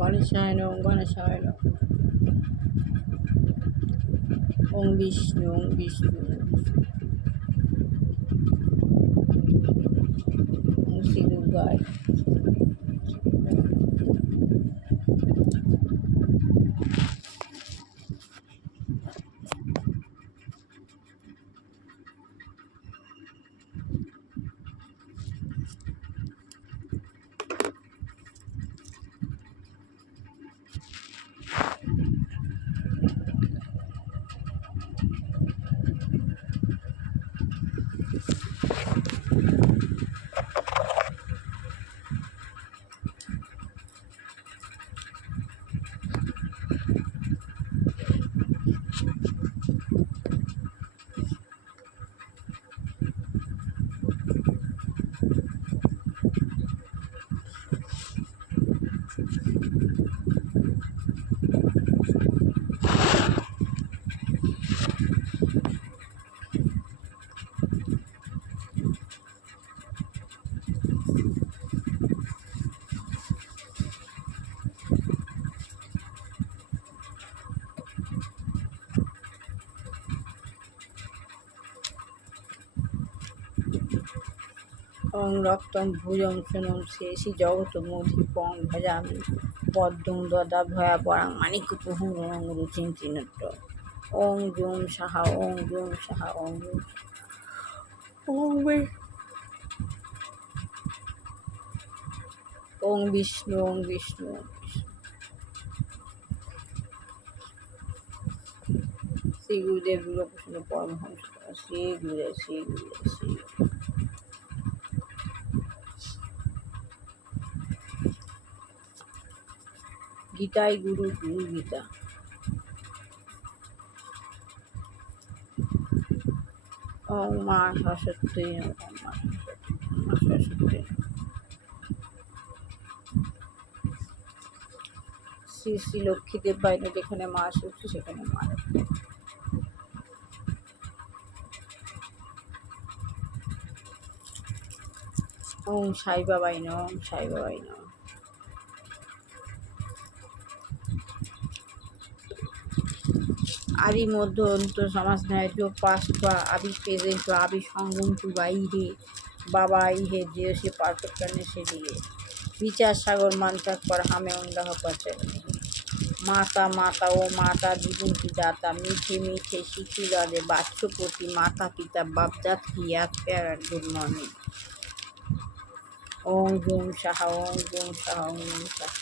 গণেশায় নমঃ গণেশায় নমঃ। ওং বিষ্ণু ওং বিষ্ণু ওং শ্রী দুর্গায়। ওং রক্তং ভুজং সুনং শেষি জগৎমধিপং ভজামি পদ্মং দদাভয়াপরাং মাণিক্যপুহং রুচিং ত্রিনেত্র। ওং জুং সাহা ওং জুং সাহা ওং জুং ওং বিষ্ণু ওং বিষ্ণু। শ্রী গুরুদেব দুর্গাপ্রসাদ পরমহংস শ্রী গুরুদেব শ্রী গুরুদেব শ্রী গীতায় গুরু গুরু গীতা। ওম মা সরস্বতী ওম মা সরস্বতী। শ্রী শ্রী লক্ষ্মীদেব বাইরে যেখানে মা সরস্বতী সেখানে মা। ওম সাই বাবাই নমঃ ওম সাই বাবাই নমঃ। আদি মধ্য অন্ত সমাজ ন্যায় পাস্ট বা আবি প্রেজেন্ট বা আবি সঙ্গম টু বাই হে বাবা হে যে সে পারফেক্টনে সে দিয়ে বিচার সাগর মান্তা কর হামে উন্দাহ পাচে। माता माता ओ माता जीवन की दाता मीठे मीठे शिशु दादे बाच्चों प्रति माता पिता बापजात की याद प्यारा गुड मॉर्निंग। ओम जूम शाह ओम जूम शाह ओम जूम शाह।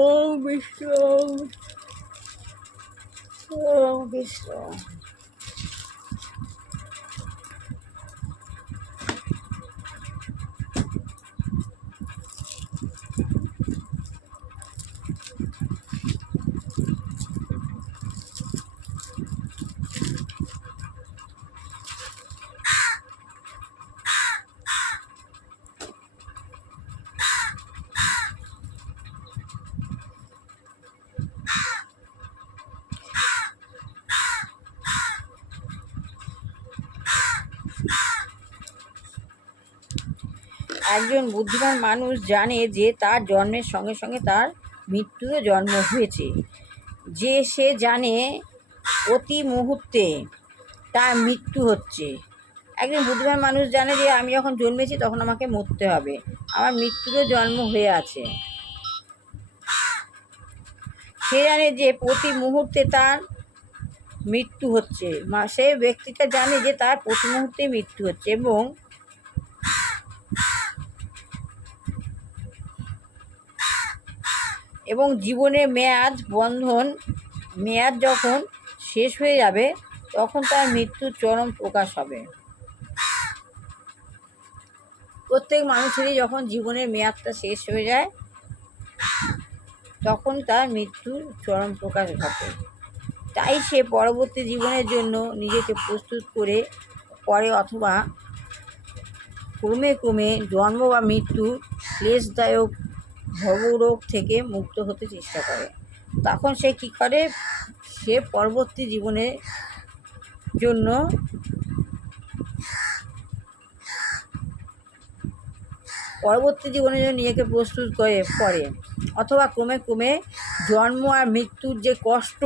ओम विष्णु ओम विष्णु। একজন বুদ্ধিমান মানুষ জানে যে তার জন্মের সঙ্গে সঙ্গে তার মৃত্যুরও জন্ম হয়েছে, যে সে জানে প্রতি মুহূর্তে তার মৃত্যু হচ্ছে। একজন বুদ্ধিমান মানুষ জানে যে আমি যখন জন্মেছি তখন আমাকে মরতে হবে, আমার মৃত্যুরও জন্ম হয়ে আছে। সে জানে যে প্রতি মুহূর্তে তার মৃত্যু হচ্ছে, সে ব্যক্তিটা জানে যে তার প্রতি মুহূর্তে মৃত্যু হচ্ছে এবং জীবনের মেয়াদ যখন শেষ হয়ে যাবে তখন তার মৃত্যুর চরম প্রকাশ হবে। প্রত্যেক মানুষেরই যখন জীবনের মেয়াদটা শেষ হয়ে যায় তখন তার মৃত্যুর চরম প্রকাশ ঘটে। তাই সে পরবর্তী জীবনের জন্য নিজেকে প্রস্তুত করে পরে অথবা ক্রমে ক্রমে জন্ম বা মৃত্যু ক্লেশদায়ক ভবরোগ থেকে মুক্ত হতে চেষ্টা করে। তখন সে কী করে, সে পরবর্তী জীবনের জন্য নিজেকে প্রস্তুত করে অথবা ক্রমে ক্রমে জন্ম আর মৃত্যুর যে কষ্ট,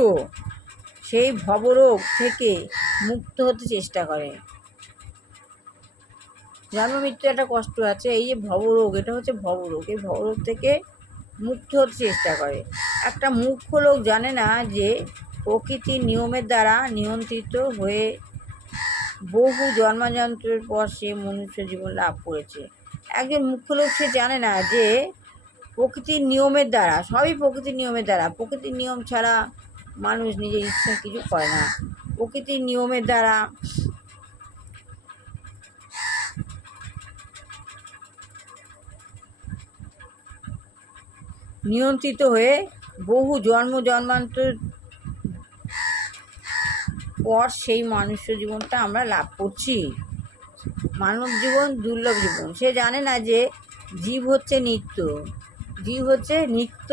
সেই ভবরোগ থেকে মুক্ত হতে চেষ্টা করে। জন্ম মৃত্যু একটা কষ্ট আছে, এই যে ভবরোগ, এটা হচ্ছে ভবরোগ। এই ভবরোগ থেকে মুক্ত হতে চেষ্টা করে। একটা মূর্খ লোক জানে না যে প্রকৃতির নিয়মের দ্বারা নিয়ন্ত্রিত হয়ে বহু জন্মান্তরের পর সে মনুষ্য জীবন লাভ করেছে। একজন মূর্খ লোক সে জানে না যে প্রকৃতির নিয়মের দ্বারা, সবই প্রকৃতির নিয়মের দ্বারা, প্রকৃতির নিয়ম ছাড়া মানুষ নিজের ইচ্ছা কিছু করে না। প্রকৃতির নিয়মের দ্বারা নিয়ন্ত্রিত হয়ে বহু জন্মান্তর পর সেই মনুষ্য জীবনটা আমরা লাভ করছি। মানব জীবন দুর্লভ জীবন। সে জানে না যে জীব হচ্ছে নিত্য, জীব হচ্ছে নিত্য,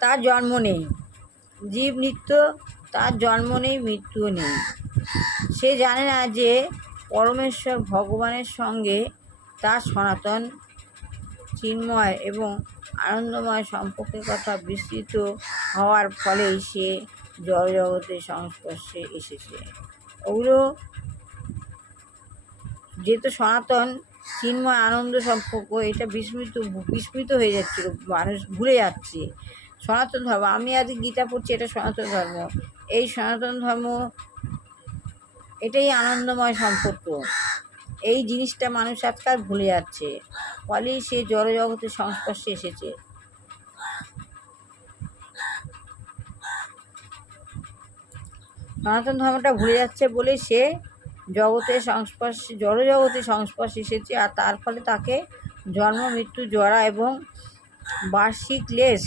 তার জন্ম নেই। জীব নিত্য, তার জন্ম নেই, মৃত্যুও নেই। সে জানে না যে পরমেশ্বর ভগবানের সঙ্গে তার সনাতন চিন্ময় এবং আনন্দময় সম্পর্কের কথা বিস্তৃত হওয়ার ফলেই সে জড়জগতের সংস্পর্শে এসেছে। ওগুলো যেহেতু সনাতন চিন্ময় আনন্দ সম্পর্ক, এটা বিস্মৃত হয়ে যাচ্ছিল, মানুষ ভুলে যাচ্ছে। সনাতন ধর্ম, আমি আজ গীতা পড়ছি, এটা সনাতন ধর্ম। এই সনাতন ধর্ম, এটাই আনন্দময় সম্পর্ক। এই জিনিসটা মানুষ আজকাল ভুলে যাচ্ছে, ফলেই সে জড়জগতের সংস্পর্শে এসেছে। সনাতন ধর্মটা ভুলে যাচ্ছে বলে সে জড়জগতের সংস্পর্শে এসেছে। আর তার ফলে তাকে জন্ম মৃত্যু জরা এবং বার্ষিক ক্লেশ,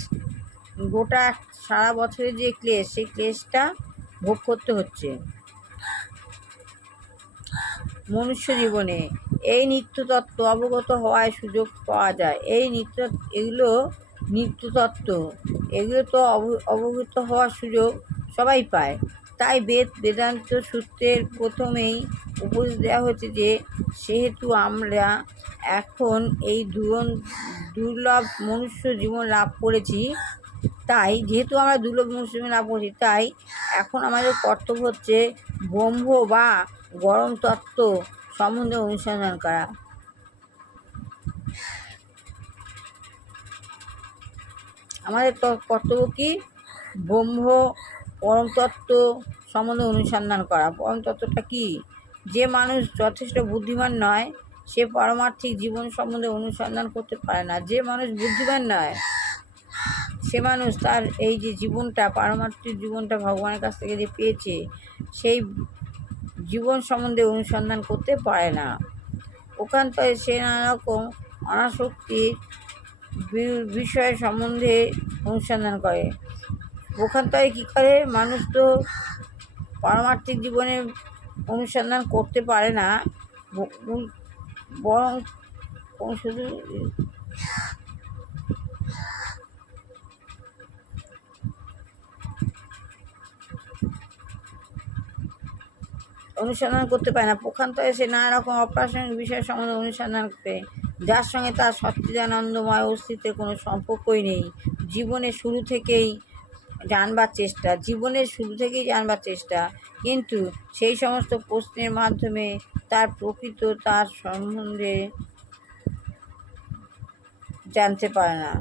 গোটা সারা বছরের যে ক্লেশ, সেই ক্লেশটা ভোগ করতে হচ্ছে মনুষ্য জীবনে। এই নিত্যতত্ত্ব অবগত হওয়ার সুযোগ পাওয়া যায়। এগুলো নিত্যতত্ত্ব, এগুলো তো অবগত হওয়ার সুযোগ সবাই পায়। তাই বেদান্ত সূত্রের প্রথমেই উপদেশ দেওয়া হয়েছে যে সেহেতু আমরা এখন এই দুর্লভ মনুষ্য জীবন লাভ করেছি, যেহেতু আমরা দুর্লভ মনুষ্য জীবন লাভ করেছি, তাই এখন আমাদের কর্তব্য হচ্ছে ব্রহ্ম বা গরম তত্ত্ব সম্বন্ধে অনুসন্ধান করা। আমাদের কর্তব্য কি? ব্রহ্ম পরম তত্ত্ব সম্বন্ধে অনুসন্ধান করা। পরম তত্ত্বটা কি? যে মানুষ যথেষ্ট বুদ্ধিমান নয়, সে পারমার্থিক জীবন সম্বন্ধে অনুসন্ধান করতে পারে না। যে মানুষ বুদ্ধিমান নয়, সে মানুষ তার এই যে জীবনটা, পারমার্থিক জীবনটা ভগবানের কাছ থেকে যে পেয়েছে, সেই জীবন সম্বন্ধে অনুসন্ধান করতে পারে না। ওখানটায় সে নানা রকম অনাসক্তির বিষয় সম্বন্ধে অনুসন্ধান করে। ওখানটায় কী করে? মানুষ তো পারমার্থিক জীবনে অনুসন্ধান করতে পারে না, বরং শুধু অনুসন্ধান করতে পারে না। পক্ষান্তরে সে নানা রকম অপ্রাসঙ্গিক বিষয় সম্বন্ধে অনুসন্ধান করে, যার সঙ্গে তার সচ্চিদানন্দময় অস্তিত্বের কোনো সম্পর্কই নেই। জীবনের শুরু থেকেই জানবার চেষ্টা, কিন্তু সেই সমস্ত প্রশ্নের মাধ্যমে তার সম্বন্ধে জানতে পারে না।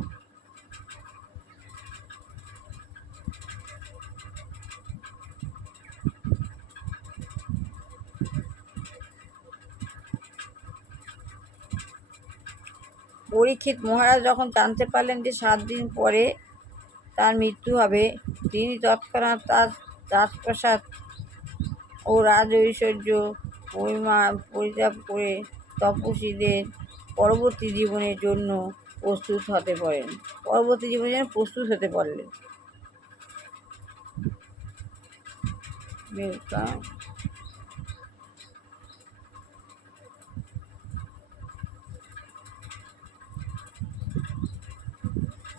পরীক্ষিত মহারাজ যখন জানতে পারলেন যে 7 দিন পরে তার মৃত্যু হবে, তিনি তৎক্ষণাৎ তার রাজপ্রাসাদ ও রাজৈশ্বর্য পরিত্যাগ করে তপস্বীদের পরবর্তী জীবনের জন্য প্রস্তুত হতে পারলেন।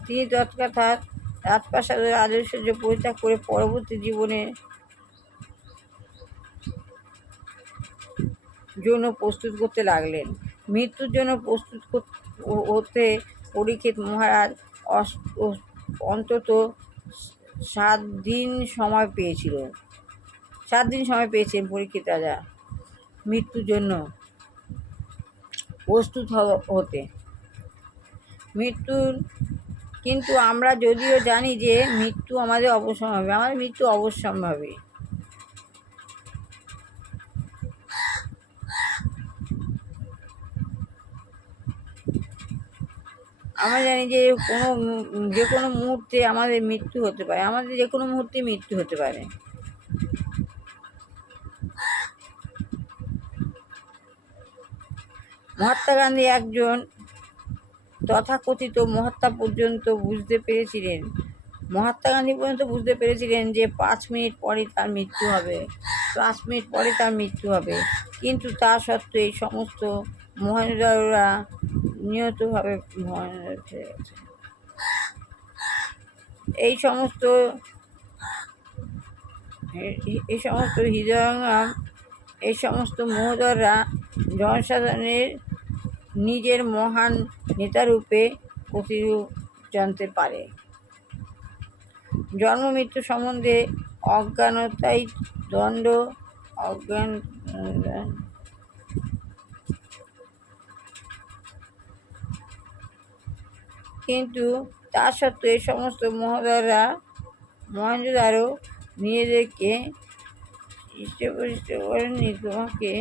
তিনি তৎক্ষণাৎ রাজপ্রাসাদ ও রাজৈশ্বর্য পরিত্যাগ করে পরবর্তী জীবনের জন্য প্রস্তুত করতে লাগলেন। মৃত্যুর জন্য প্রস্তুত হতে পরীক্ষিত মহারাজ অন্তত 7 দিন সময় পেয়েছিল। 7 দিন সময় পেয়েছেন পরীক্ষিত রাজা মৃত্যুর জন্য প্রস্তুত হতে। মৃত্যুর কিন্তু আমরা যদিও জানি যে মৃত্যু আমাদের অবশ্যম্ভাবী, আমাদের মৃত্যু অবশ্যম্ভাবী, আমরা জানি যে যে কোনো মুহূর্তে আমাদের মৃত্যু হতে পারে, আমাদের যে কোনো মুহূর্তে মৃত্যু হতে পারে। মহাত্মা গান্ধী একজন তথাকথিত মহাত্মা পর্যন্ত বুঝতে পেরেছিলেন যে 5 মিনিট পরে তার মৃত্যু হবে, 5 মিনিট পরে তার মৃত্যু হবে। কিন্তু তা সত্ত্বেও এই সমস্ত মহেন্দ্ররা নিয়তভাবে এই সমস্ত হৃদয়ঙ্গম এই সমস্ত মহোদররা জনসাধারণের নিজের মহান নেতারূপে প্রতিরূপ জানতে পারে। জন্ম মৃত্যু সম্বন্ধে অজ্ঞানতাই দণ্ড, কিন্তু তা সত্ত্বেও এই সমস্ত মহেন্দ্রদারও নিজেদেরকে তোমাকে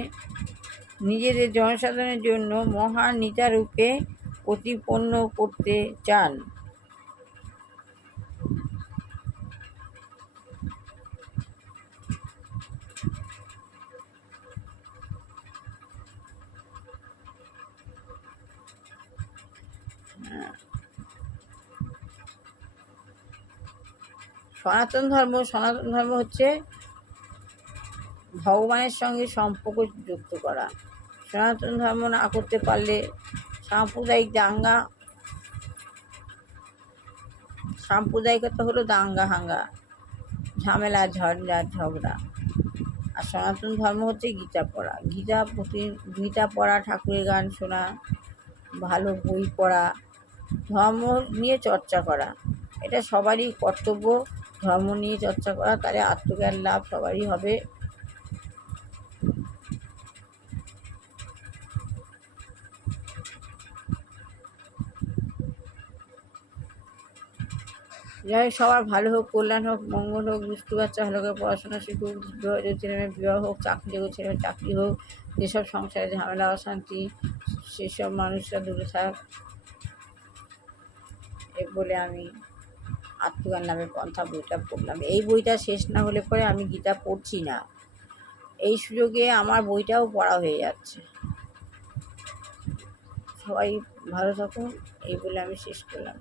নিজেদের জনসাধারণের জন্য মহান নেতারূপে প্রতিপন্ন করতে চান। সনাতন ধর্ম হচ্ছে ভগবানের সঙ্গে সম্পর্ক যুক্ত করা। সনাতন ধর্ম না করতে পারলে সাম্প্রদায়িকতা হলো দাঙ্গা হাঙ্গা, ঝামেলা, ঝগড়া। আর সনাতন ধর্ম হচ্ছে গীতা পড়া, গীতা পড়া, ঠাকুরের গান শোনা, ভালো বই পড়া, ধর্ম নিয়ে চর্চা করা। এটা সবারই কর্তব্য, ধর্ম নিয়ে চর্চা করা, তাহলে আত্মজ্ঞান লাভ সবারই হবে। যাই সবার ভালো হোক, কল্যাণ হোক, মঙ্গল হোক, দুষ্টু বাচ্চা ভালো করে পড়াশোনা শিখুক, ছেলেমেয়ের বিবাহ হোক, চাকরি হোক, ছেলেমেয়ের চাকরি হোক, যেসব সংসারে ঝামেলা অশান্তি সেসব মানুষরা দূরে থাক, এ বলে আমি আত্মজ্ঞান নামের পন্থা বইটা পড়লাম। এই বইটা শেষ না হলে পরে আমি গীতা পড়ছি না। এই সুযোগে আমার বইটাও পড়া হয়ে যাচ্ছে। সবাই ভালো থাকুন, এই বলে আমি শেষ করলাম।